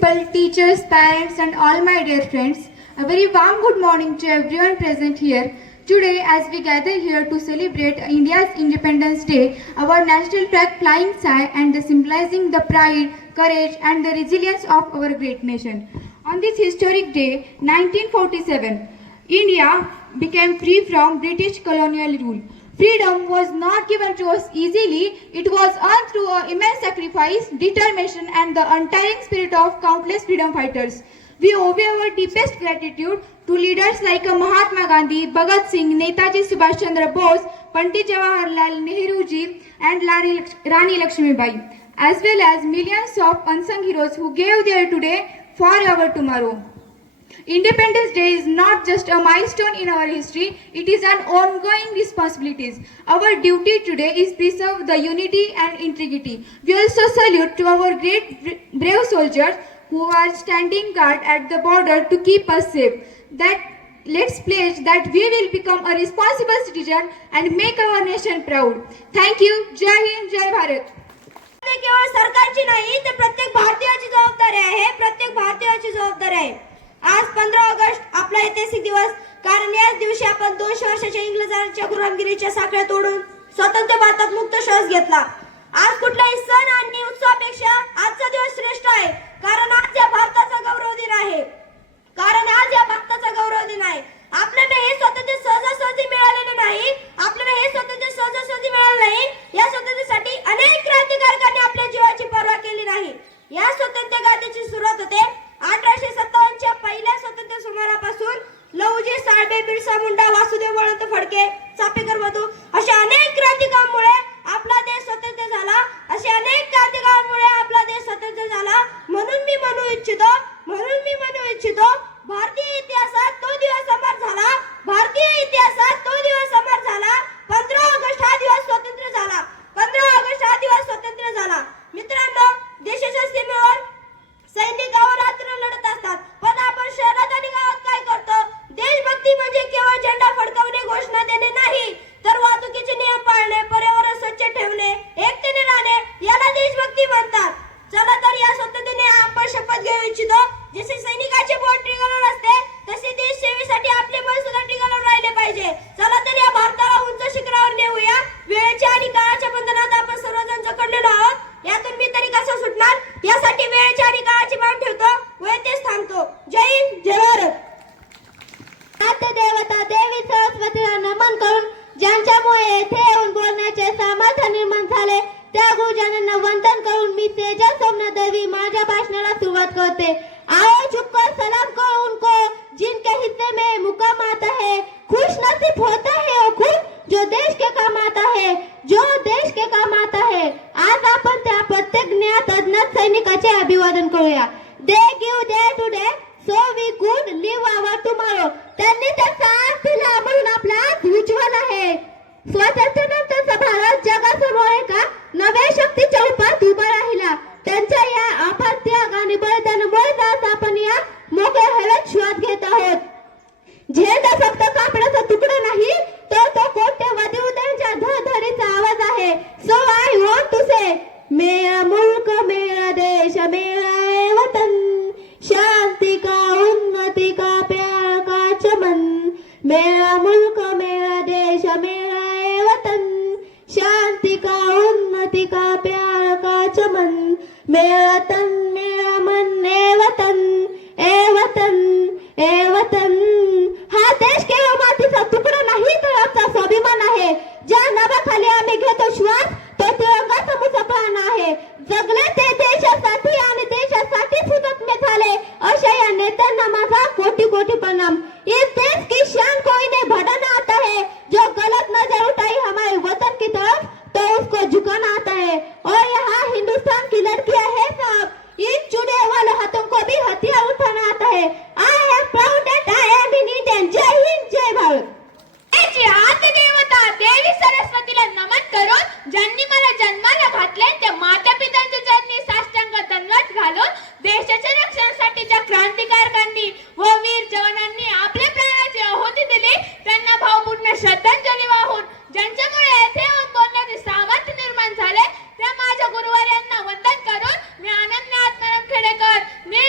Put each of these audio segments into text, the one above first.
principal, teachers, parents and all my dear friends. A very warm good morning to everyone present here. Today as we gather here to celebrate India's Independence Day, our national flag flying high and symbolizing the pride, courage and the resilience of our great nation. On this historic day, 1947, India became free from British colonial rule. Freedom was not given to us easily. It was earned through immense sacrifice, determination and the untiring spirit of countless freedom fighters. We owe our deepest gratitude to leaders like Mahatma Gandhi, Bhagat Singh, Netaji Subhash Chandra Bose, Pandit Jawaharlal Nehru ji and Rani Lakshmibai, as well as millions of unsung heroes who gave their today for our tomorrow. Independence Day is not just a milestone in our history, it is an ongoing responsibility. Our duty today is preserve the unity and integrity. We also salute to our great brave soldiers who are standing guard at the border to keep us safe. Let's pledge that we will become a responsible citizen and make our nation proud. Thank you. Jai Hind, Jai Bharat. केवळ सरकारची नाही तर प्रत्येक भारतीयाची जबाबदारी आहे. प्रत्येक भारतीयाची जबाबदारी आहे. आज 15 ऑगस्ट आपला ऐतिहासिक दिवस, कारण याच दिवशी आपण 200 वर्षाच्या इंग्रजांच्या गुलामगिरीच्या साखळ्या तोडून स्वतंत्र भारतात मुक्त श्वास घेतला. आज कुठल्याही सण आणि उत्सवापेक्षा आजचा दिवस श्रेष्ठ आहे, कारण आज या भारताचा गौरव दिन आहे. आपल्याला हे स्वातंत्र्य सहजासहजी मिळालेले नाही. या स्वातंत्र्यासाठी अनेक क्रांतिकारकांनी आपल्या जीवाची पर्वा केली नाही. या स्वातंत्र्य गाथेची सुरुवात होते 1857 च्या पहिल्या स्वातंत्र्य समारोहापासून. लहुजी साळवे, बिरसा मुंडा, वासुदेव बळवंत फडके, चापेकर मधू अशा अनेक क्रांतिकारकांमुळे आपला देश स्वतंत्र झाला. म्हणून मी म्हणू इच्छितो भारतीय इतिहासात तो दिवस अमर झाला. 15 ऑगस्ट हा दिवस स्वतंत्र झाला. मित्रांनो, देशाच्या सीमेवर सैनिक अहोरात्र लढत असतात, पण आपण शहरात आणि गावात काय करतो? देशभक्ती म्हणजे केवळ झेंडा फडकवणे, घोषणा देणे नाही, तर वाहतुकीचे नियम पाळणे, पर्यावरण स्वच्छ ठेवणे, एकतेने राहणे याला देशभक्ती म्हणतात. चला तर या स्वातंत्र्याने आपण शपथ घेऊ इच्छितो. जसे सैनिकाचे बोट ट्रिगरवर असते, तसे देश सेवेसाठी आपले मन सुद्धा ट्रिगरवर राहिले पाहिजे. चला तर या भारताला उंच शिखरावर नेऊया. वेळेच्या आणि काळाच्या बंधनात आपण सर्वजण जखडलेलो आहोत. यातून मी तरी कसं सुटणार? यासाठी वेळेच्या आणि काळाची मान ठेवतो व येथेच थांबतो. जय हिंद, जय भारत. आद्य देवता देवी सरस्वतीला नमन करून ज्यांच्यामुळे येथे येऊन बोलण्याचे सामर्थ्य निर्माण झाले त्या गुरुजनांना वंदन करून मी तेजस सोमना देवी माझ्या भाषणाला सुरुवात करते. आओ झुककर सलाम करो उनको जिनके हिस्से में मुकाम आता है. खुश नसीब होता है वो खुद जो देश के काम आता है. आज आपण त्या प्रत्येक ज्ञात अज्ञात सैनिकाचे अभिवादन करूया. They give their today so we could live our tomorrow. त्यांनी त्याचा अर्थ दिला म्हणून आपला आज उज्ज्वल आहे. स्वातंत्र्यानंतरचा भारत जगासमोर एका नव्या शक्तीच्या रूपात उभा राहिला. त्यांच्या या अपार त्याग आणि बलिदानामुळे आज आपण या मोकळ्या हवेत श्वास घेत आहोत. झेंडा फक्त कापडाचा तुकडा नाही, तर तो कोट्यवधी उदयांच्या धडधडीचा आवाज आहे. सो आय वॉन्ट टू से मेरा मुल्क मेरा देश मेरा है वतन, शांति का उन्नति का प्यार का चमन. मेरा मुल्क मेरा देश मेरा है वतन, शांति का उन्नति का प्यार का चमन. मेरा तन मेरा मन ए वतन ए वतन. हा देश केवळ मातीचा तुकडा नाही, तर आमचा स्वाभिमान आहे. ज्या नावाखाली आम्ही घेतो श्वास तो तिरंगा समूचा प्राण आहे. जगले ते देशासाठी आणि देशासाठी हुतात्मे झाले अशा या नेत्यांना माझा कोटी कोटी प्रणाम. इस देश की शान कोई नहीं बढ़ाना आता है. जो गलत नजर उठाई हमारे वतन की तरफ तो उसको झुकाना आता है. और यहाँ हिंदुस्तान की लड़कियां है साहब, इन चुने वाले हाथों को भी हथियार उठाना आता है. I am proud that I am in Indian. जय हिंद, जय भारत. आद्य देवता देवी सरस्वतीला नमन करून ज्यांनी मला जन्माला घातले त्या माता पित्यांच्या चरणी साष्टांग दंडवत घालून देशाच्या रक्षणासाठी ज्या क्रांतिकारकांनी व वीर जवानांनी आपल्या प्राणाची आहुती दिली त्यांना भावपूर्ण श्रद्धांजली वाहून ज्यांच्यामुळे येथे येऊन बोलण्याचे सामर्थ्य निर्माण झाले त्या माझ्या गुरुवार यांना वंदन करून मी अनन्य आत्माराम खेडेकर मी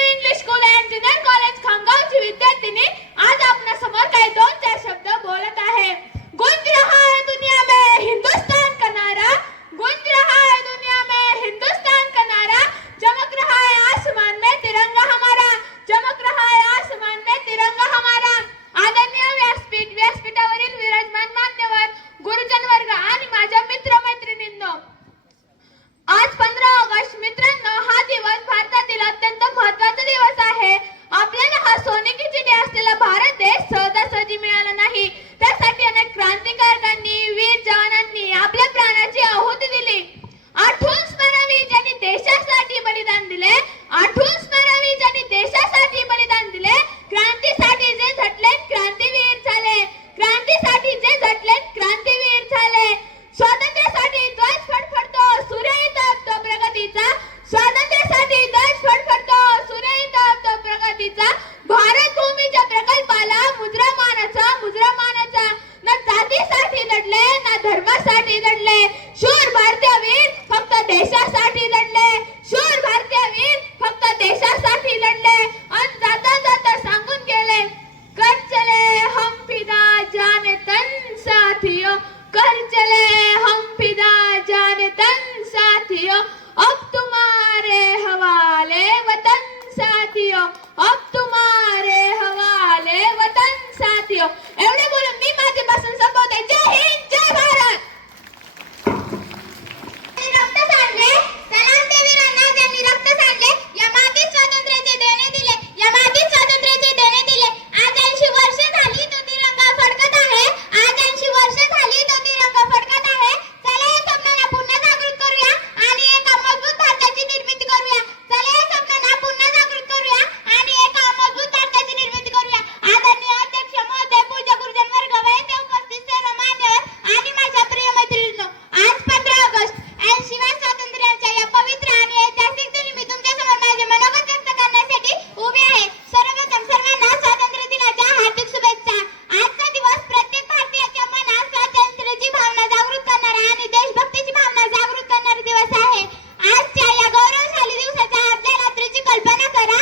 साथियों, अब तुम्हारे हवाले वतन साथियों. एवढे बोलून मी माझे भाषण संपवते. जय हिंद, जय भारत. रक्त सांडले, सलाम ते वीरांना ज्यांनी रक्त सांडले, या मातीत स्वातंत्र्याचे देणे दिले, या मातीत स्वातंत्र्याचे देणे दिले. आज 80 वर्ष झाली तो तिरंगा फडकत आहे, आज 80 वर्ष झाली तो तिरंगा फडकत आहे. चला या स्वप्नांना पुन्हा जागृत करूया आणि एका मजबूत भारताची निर्मिती करूया. चला या स्वप्नांना पुन्हा जागृत करूया आणि एका मजबूत भारताची निर्मिती करूया. आदरणीय अध्यक्ष महोदय, पूज्य गुरुजन वर्ग, येथे उपस्थित सर्व मान्यवर आणि माझ्या प्रिय मैत्रिणींनो, आज 15 ऑगस्ट 80व्या स्वातंत्र्याच्या या पवित्र आणि ऐतिहासिक दिनी मी तुमच्या समोर माझे मनोगत व्यक्त करण्यासाठी उभे आहे. सर्वप्रथम सर्वांना स्वातंत्र्य दिनाच्या हार्दिक शुभेच्छा. आजचा दिवस प्रत्येक भारतीयाच्या मनात स्वातंत्र्याची भावना जागृत करणारा आणि देशभक्तीची भावना जागृत करणारा दिवस आहे. आजच्या या गौरवशाली दिवसाच्या आदल्या रात्रीची कल्पना करा.